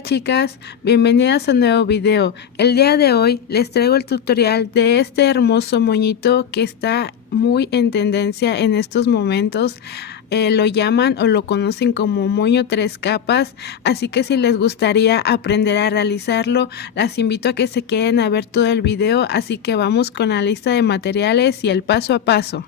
Hola chicas, bienvenidas a un nuevo video. El día de hoy les traigo el tutorial de este hermoso moñito que está muy en tendencia en estos momentos. Lo llaman o lo conocen como moño 3 capas, así que si les gustaría aprender a realizarlo, las invito a que se queden a ver todo el video, así que vamos con la lista de materiales y el paso a paso.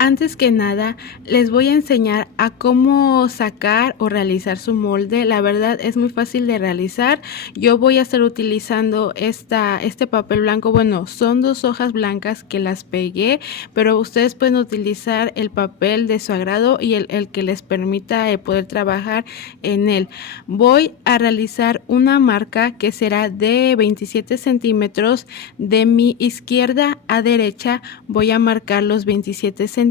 Antes que nada, les voy a enseñar a cómo sacar o realizar su molde. La verdad es muy fácil de realizar. Yo voy a estar utilizando este papel blanco. Bueno, son 2 hojas blancas que las pegué, pero ustedes pueden utilizar el papel de su agrado y el que les permita poder trabajar en él. Voy a realizar una marca que será de 27 centímetros. De mi izquierda a derecha voy a marcar los 27 centímetros.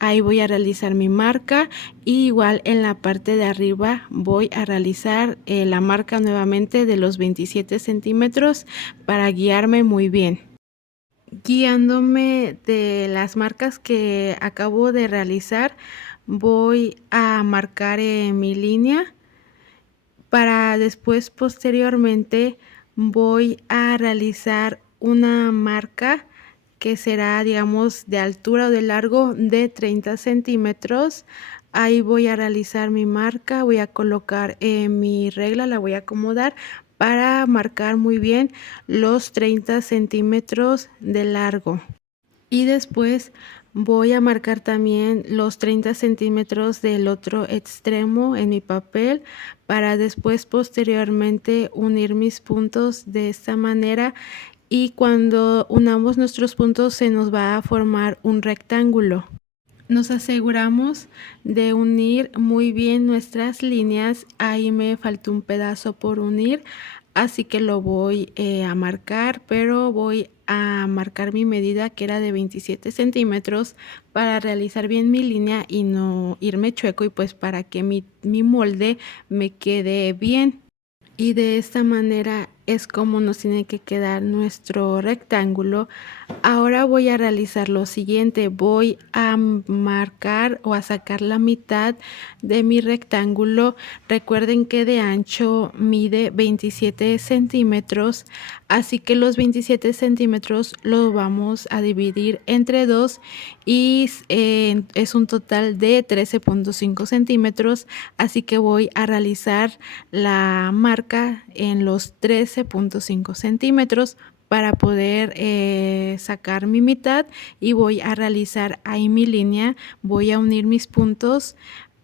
Ahí voy a realizar mi marca, y igual en la parte de arriba voy a realizar la marca nuevamente de los 27 centímetros para guiarme muy bien. Guiándome de las marcas que acabo de realizar, voy a marcar mi línea para después posteriormente voy a realizar una marca que será, digamos, de altura o de largo de 30 centímetros. Ahí voy a realizar mi marca, voy a colocar mi regla, la voy a acomodar para marcar muy bien los 30 centímetros de largo. Y después voy a marcar también los 30 centímetros del otro extremo en mi papel para después posteriormente unir mis puntos de esta manera, y cuando unamos nuestros puntos se nos va a formar un rectángulo. Nos aseguramos de unir muy bien nuestras líneas. Ahí me faltó un pedazo por unir, así que lo voy a marcar, pero voy a marcar mi medida, que era de 27 centímetros, para realizar bien mi línea y no irme chueco, y pues para que mi molde me quede bien. Y de esta manera es como nos tiene que quedar nuestro rectángulo. Ahora voy a realizar lo siguiente: voy a marcar o a sacar la mitad de mi rectángulo. Recuerden que de ancho mide 27 centímetros, así que los 27 centímetros los vamos a dividir entre 2, y es un total de 13.5 centímetros, así que voy a realizar la marca en los 13.5 centímetros para poder sacar mi mitad, y voy a realizar ahí mi línea, voy a unir mis puntos.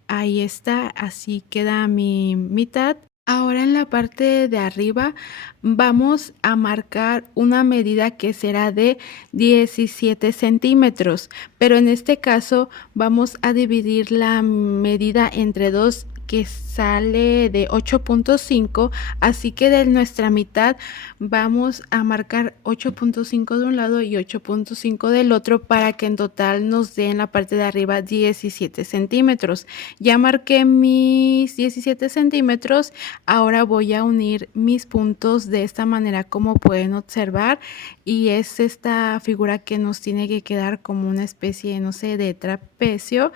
Ahí está, así queda mi mitad. Ahora en la parte de arriba vamos a marcar una medida que será de 17 centímetros, pero en este caso vamos a dividir la medida entre 2, que sale de 8.5, así que de nuestra mitad vamos a marcar 8.5 de un lado y 8.5 del otro, para que en total nos dé en la parte de arriba 17 centímetros. Ya marqué mis 17 centímetros. Ahora voy a unir mis puntos de esta manera, como pueden observar, y es esta figura que nos tiene que quedar como una especie, no sé, de trapecio.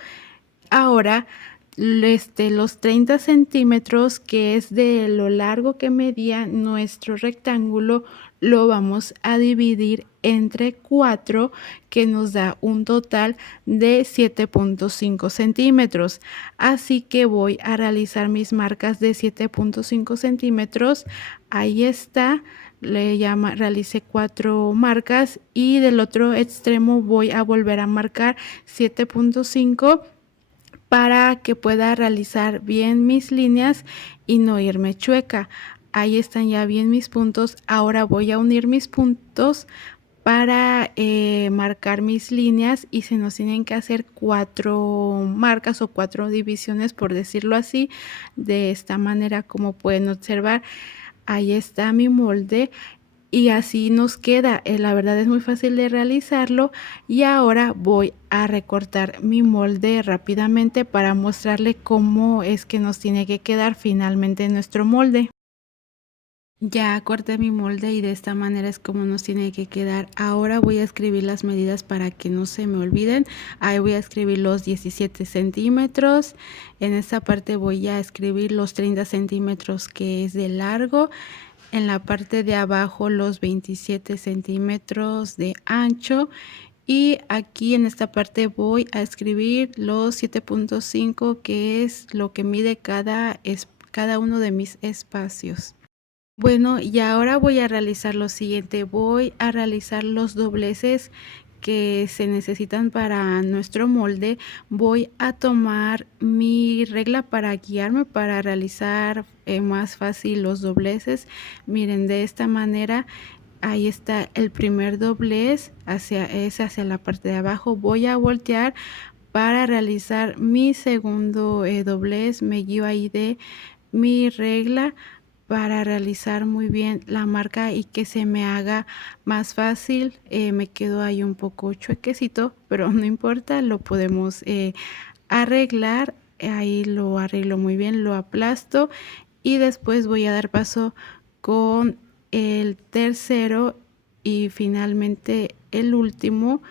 Ahora los 30 centímetros, que es de lo largo que medía nuestro rectángulo, lo vamos a dividir entre 4, que nos da un total de 7.5 centímetros. Así que voy a realizar mis marcas de 7.5 centímetros. Ahí está. Realicé 4 marcas, y del otro extremo voy a volver a marcar 7.5 para que pueda realizar bien mis líneas y no irme chueca. Ahí están ya bien mis puntos. Ahora voy a unir mis puntos para marcar mis líneas, y se nos tienen que hacer 4 marcas o 4 divisiones, por decirlo así, de esta manera, como pueden observar. Ahí está mi molde. Y así nos queda. La verdad es muy fácil de realizarlo, y ahora voy a recortar mi molde rápidamente para mostrarle cómo es que nos tiene que quedar finalmente nuestro molde. Ya corté mi molde y de esta manera es como nos tiene que quedar. Ahora voy a escribir las medidas para que no se me olviden. Ahí voy a escribir los 17 centímetros. En esta parte voy a escribir los 30 centímetros que es de largo. En la parte de abajo los 27 centímetros de ancho. Y aquí en esta parte voy a escribir los 7.5 que es lo que mide cada uno de mis espacios. Bueno, y ahora voy a realizar lo siguiente, voy a realizar los dobleces que se necesitan para nuestro molde. Voy a tomar mi regla para guiarme, para realizar más fácil los dobleces. Miren, de esta manera, ahí está el primer doblez, hacia la parte de abajo. Voy a voltear para realizar mi segundo doblez. Me guío ahí de mi regla para realizar muy bien la marca y que se me haga más fácil. Me quedó ahí un poco chuequecito, pero no importa, lo podemos arreglar. Ahí lo arreglo muy bien, lo aplasto y después voy a dar paso con el tercero y finalmente el último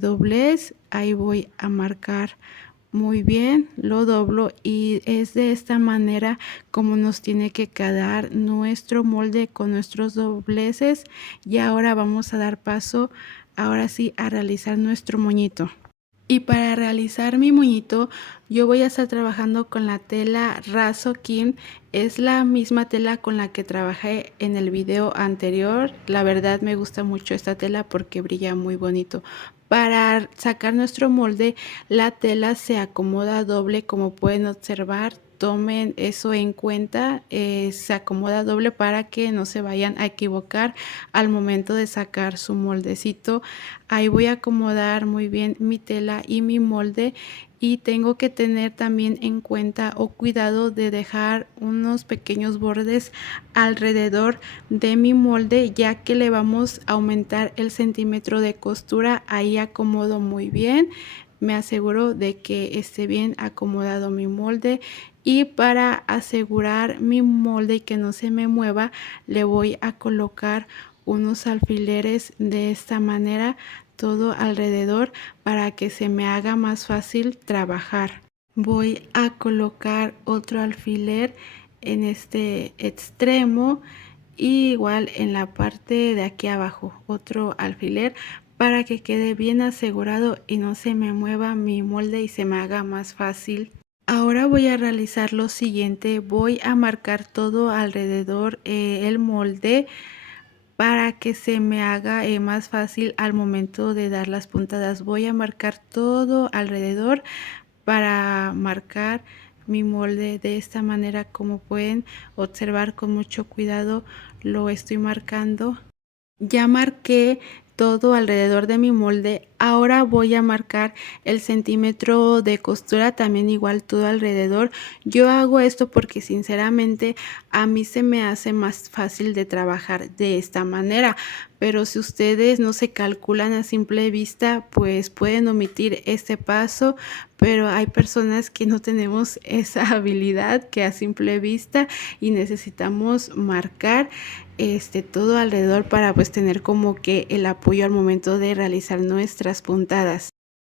doblez. Ahí voy a marcar muy bien, lo doblo y es de esta manera como nos tiene que quedar nuestro molde con nuestros dobleces. Y ahora vamos a dar paso, ahora sí, a realizar nuestro moñito. Y para realizar mi moñito, yo voy a estar trabajando con la tela Raso Kim. Es la misma tela con la que trabajé en el video anterior. La verdad me gusta mucho esta tela porque brilla muy bonito. Para sacar nuestro molde, la tela se acomoda doble, como pueden observar. Tomen eso en cuenta, se acomoda doble para que no se vayan a equivocar al momento de sacar su moldecito. Ahí voy a acomodar muy bien mi tela y mi molde y tengo que tener también en cuenta o cuidado de dejar unos pequeños bordes alrededor de mi molde, ya que le vamos a aumentar el centímetro de costura. Ahí acomodo muy bien, me aseguro de que esté bien acomodado mi molde. Y para asegurar mi molde y que no se me mueva, le voy a colocar unos alfileres de esta manera todo alrededor para que se me haga más fácil trabajar. Voy a colocar otro alfiler en este extremo y igual en la parte de aquí abajo otro alfiler para que quede bien asegurado y no se me mueva mi molde y se me haga más fácil. Ahora voy a realizar lo siguiente, voy a marcar todo alrededor el molde para que se me haga más fácil al momento de dar las puntadas. Voy a marcar todo alrededor para marcar mi molde de esta manera. Como pueden observar, con mucho cuidado lo estoy marcando. Ya marqué todo alrededor de mi molde. Ahora voy a marcar el centímetro de costura, también igual todo alrededor. Yo hago esto porque sinceramente a mí se me hace más fácil de trabajar de esta manera, pero si ustedes no se calculan a simple vista, pues pueden omitir este paso. Pero hay personas que no tenemos esa habilidad, que a simple vista, y necesitamos marcar todo alrededor para pues tener como que el apoyo al momento de realizar nuestras puntadas.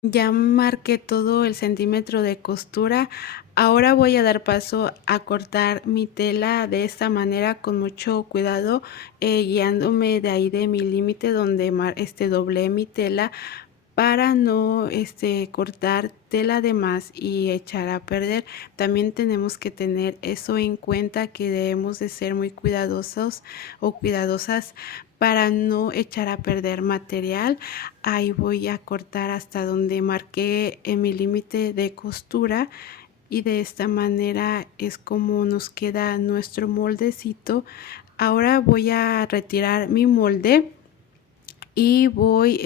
Ya marqué todo el centímetro de costura. Ahora voy a dar paso a cortar mi tela de esta manera con mucho cuidado, guiándome de ahí de mi límite donde doblé mi tela para no cortar tela de más y echar a perder. También tenemos que tener eso en cuenta, que debemos de ser muy cuidadosos o cuidadosas para no echar a perder material. Ahí voy a cortar hasta donde marqué en mi límite de costura y de esta manera es como nos queda nuestro moldecito. Ahora voy a retirar mi molde y voy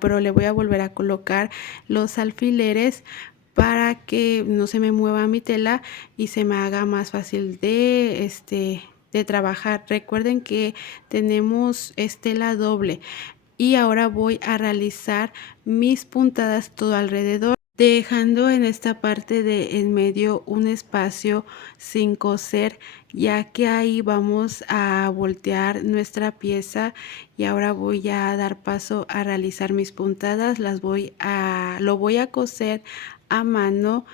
pero le voy a volver a colocar los alfileres para que no se me mueva mi tela y se me haga más fácil de trabajar. Recuerden que tenemos tela doble y ahora voy a realizar mis puntadas todo alrededor. dejando en esta parte de en medio un espacio sin coser, ya que ahí vamos a voltear nuestra pieza. Y ahora voy a dar paso a realizar mis puntadas. Lo voy a coser a mano,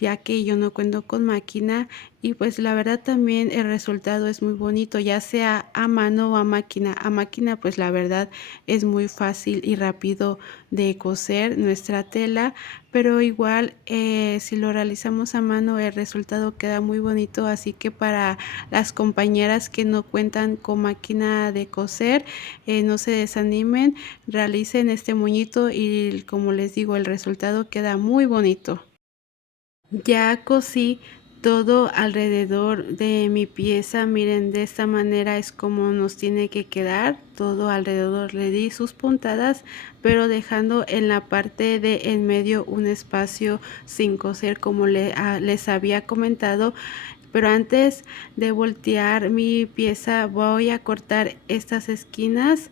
ya que yo no cuento con máquina, y pues la verdad también el resultado es muy bonito, ya sea a mano o a máquina. A máquina pues la verdad es muy fácil y rápido de coser nuestra tela, pero igual si lo realizamos a mano el resultado queda muy bonito. Así que para las compañeras que no cuentan con máquina de coser, no se desanimen, realicen este moñito y como les digo, el resultado queda muy bonito. Ya cosí todo alrededor de mi pieza. Miren, de esta manera es como nos tiene que quedar. Todo alrededor le di sus puntadas, pero dejando en la parte de en medio un espacio sin coser, como les había comentado. Pero antes de voltear mi pieza voy a cortar estas esquinas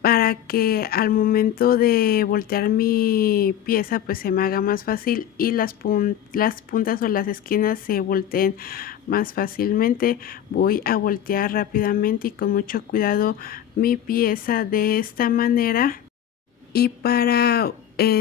para que al momento de voltear mi pieza pues se me haga más fácil y las puntas o las esquinas se volteen más fácilmente. Voy a voltear rápidamente y con mucho cuidado mi pieza de esta manera. Y para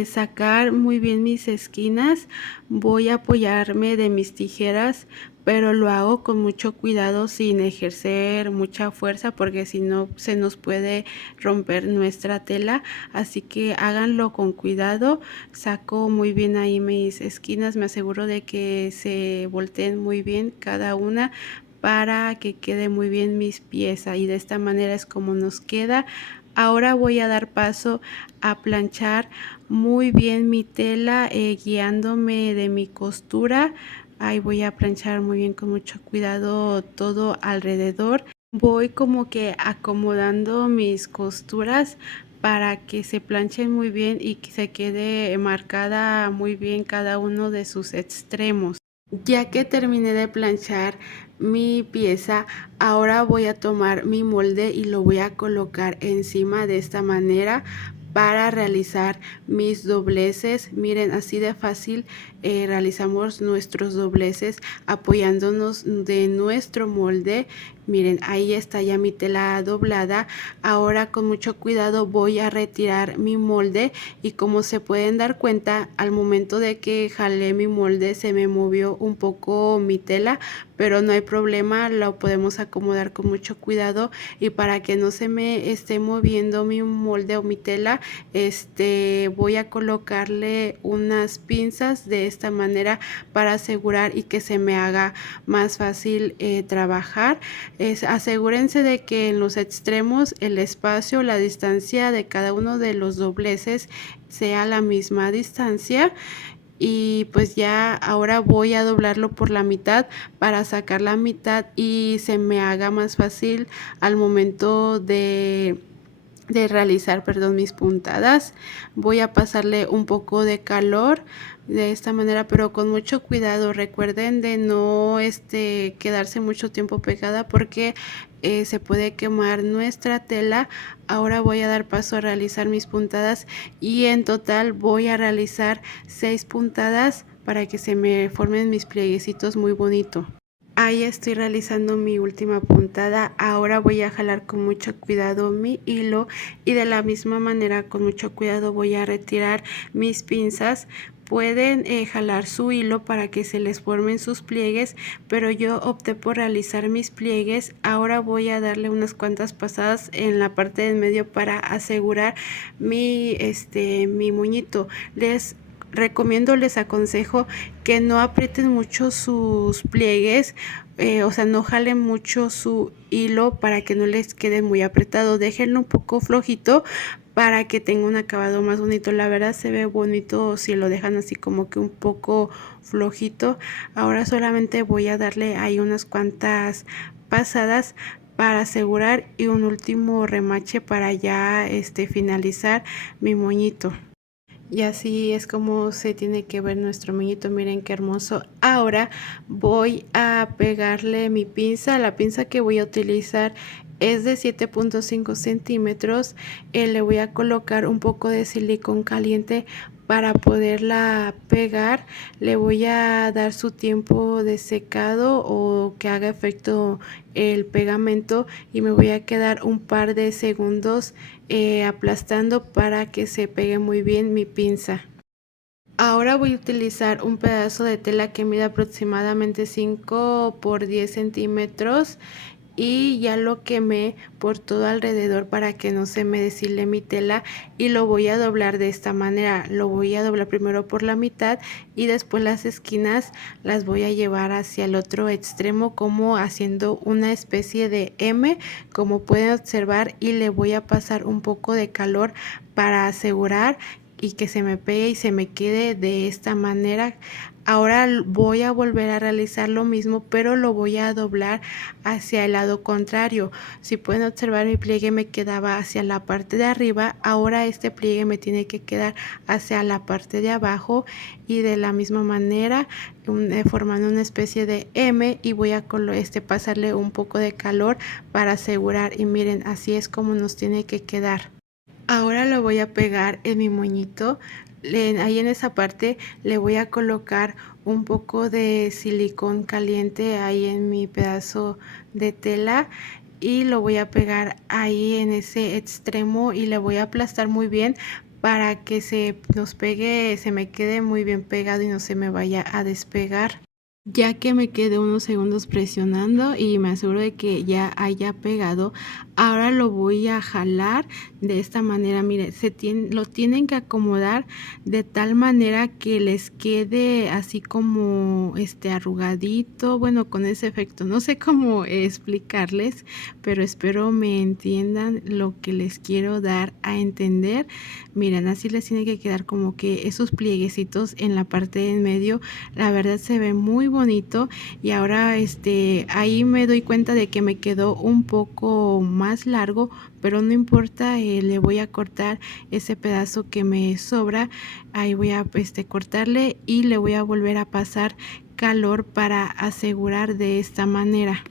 sacar muy bien mis esquinas voy a apoyarme de mis tijeras, pero lo hago con mucho cuidado sin ejercer mucha fuerza, porque si no se nos puede romper nuestra tela. Así que háganlo con cuidado. Saco muy bien ahí mis esquinas, me aseguro de que se volteen muy bien cada una para que quede muy bien mis piezas, y de esta manera es como nos queda. Ahora voy a dar paso a planchar muy bien mi tela, guiándome de mi costura. Ahí voy a planchar muy bien con mucho cuidado todo alrededor. Voy como que acomodando mis costuras para que se planchen muy bien y que se quede marcada muy bien cada uno de sus extremos. Ya que terminé de planchar mi pieza, ahora voy a tomar mi molde y lo voy a colocar encima de esta manera para realizar mis dobleces. Miren, así de fácil realizamos nuestros dobleces apoyándonos de nuestro molde. Miren, ahí está ya mi tela doblada. Ahora con mucho cuidado voy a retirar mi molde, y como se pueden dar cuenta, al momento de que jalé mi molde se me movió un poco mi tela, pero no hay problema, lo podemos acomodar con mucho cuidado. Y para que no se me esté moviendo mi molde o mi tela, voy a colocarle unas pinzas de esta manera para asegurar y que se me haga más fácil trabajar. Asegúrense de que en los extremos el espacio, la distancia de cada uno de los dobleces sea la misma distancia. Y pues ya ahora voy a doblarlo por la mitad para sacar la mitad y se me haga más fácil al momento de realizar, perdón, mis puntadas. Voy a pasarle un poco de calor de esta manera, pero con mucho cuidado. Recuerden de no quedarse mucho tiempo pegada, porque se puede quemar nuestra tela. Ahora voy a dar paso a realizar mis puntadas, y en total voy a realizar 6 puntadas para que se me formen mis plieguecitos muy bonito. Ahí estoy realizando mi última puntada. Ahora voy a jalar con mucho cuidado mi hilo, y de la misma manera con mucho cuidado voy a retirar mis pinzas. Pueden jalar su hilo para que se les formen sus pliegues, pero yo opté por realizar mis pliegues. Ahora voy a darle unas cuantas pasadas en la parte del medio para asegurar mi moñito. Les aconsejo que no aprieten mucho sus pliegues, o sea, no jalen mucho su hilo para que no les quede muy apretado. Déjenlo un poco flojito para que tenga un acabado más bonito. La verdad se ve bonito si lo dejan así como que un poco flojito. Ahora solamente voy a darle ahí unas cuantas pasadas para asegurar, y un último remache para ya finalizar mi moñito. Y así es como se tiene que ver nuestro moñito. Miren qué hermoso. Ahora voy a pegarle mi pinza. La pinza que voy a utilizar es de 7.5 centímetros. Le voy a colocar un poco de silicón caliente para poderla pegar. Le voy a dar su tiempo de secado o que haga efecto el pegamento y me voy a quedar un par de segundos aplastando para que se pegue muy bien mi pinza. Ahora voy a utilizar un pedazo de tela que mide aproximadamente 5 por 10 centímetros y ya lo quemé por todo alrededor para que no se me deshile mi tela, y lo voy a doblar de esta manera. Lo voy a doblar primero por la mitad y después las esquinas las voy a llevar hacia el otro extremo como haciendo una especie de M, como pueden observar, y le voy a pasar un poco de calor para asegurar y que se me pegue y se me quede de esta manera. Ahora voy a volver a realizar lo mismo, pero lo voy a doblar hacia el lado contrario. Si pueden observar, mi pliegue me quedaba hacia la parte de arriba, ahora este pliegue me tiene que quedar hacia la parte de abajo, y de la misma manera formando una especie de M, y voy a pasarle un poco de calor para asegurar, y miren, así es como nos tiene que quedar. Ahora lo voy a pegar en mi moñito. Ahí en esa parte le voy a colocar un poco de silicón caliente ahí en mi pedazo de tela, y lo voy a pegar ahí en ese extremo y le voy a aplastar muy bien para que se nos pegue, se me quede muy bien pegado y no se me vaya a despegar. Ya que me quedé unos segundos presionando y me aseguro de que ya haya pegado, ahora lo voy a jalar de esta manera. Mire, lo tienen que acomodar de tal manera que les quede así como arrugadito, bueno, con ese efecto. No sé cómo explicarles, pero espero me entiendan lo que les quiero dar a entender. Miren, así les tiene que quedar como que esos plieguecitos en la parte de en medio. La verdad se ve muy bonito, y ahora ahí me doy cuenta de que me quedó un poco más largo, pero no importa, le voy a cortar ese pedazo que me sobra. Ahí voy a cortarle y le voy a volver a pasar calor para asegurar de esta manera.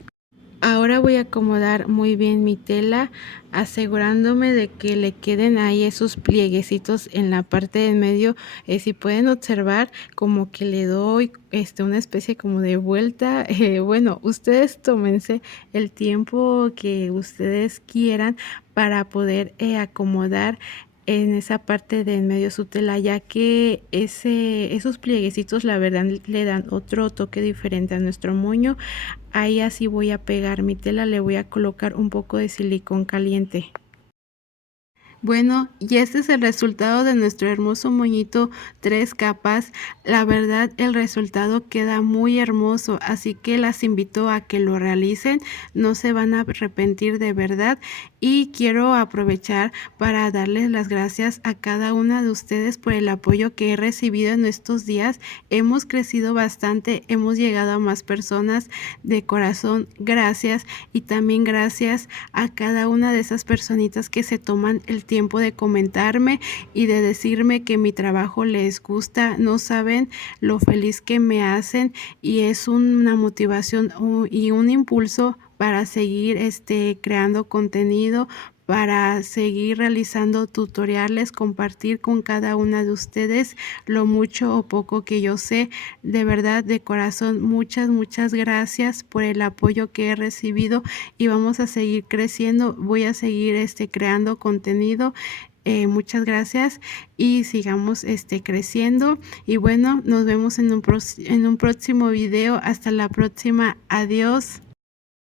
Ahora voy a acomodar muy bien mi tela, asegurándome de que le queden ahí esos plieguecitos en la parte del medio. Si pueden observar, como que le doy una especie como de vuelta. Bueno, ustedes tómense el tiempo que ustedes quieran para poder acomodar en esa parte de en medio su tela, ya que esos plieguecitos la verdad le dan otro toque diferente a nuestro moño. Ahí así voy a pegar mi tela, le voy a colocar un poco de silicón caliente. Bueno, y este es el resultado de nuestro hermoso moñito 3 capas. La verdad, el resultado queda muy hermoso, así que las invito a que lo realicen, no se van a arrepentir de verdad. Y quiero aprovechar para darles las gracias a cada una de ustedes por el apoyo que he recibido en estos días. Hemos crecido bastante, hemos llegado a más personas. De corazón, gracias. Y también gracias a cada una de esas personitas que se toman el tiempo de comentarme y de decirme que mi trabajo les gusta. No saben lo feliz que me hacen, y es una motivación y un impulso para seguir creando contenido, para seguir realizando tutoriales, compartir con cada una de ustedes lo mucho o poco que yo sé. De verdad, de corazón, muchas gracias por el apoyo que he recibido, y vamos a seguir creciendo. Voy a seguir creando contenido. Muchas gracias, y sigamos creciendo. Y bueno, nos vemos en un próximo video. Hasta la próxima. Adiós.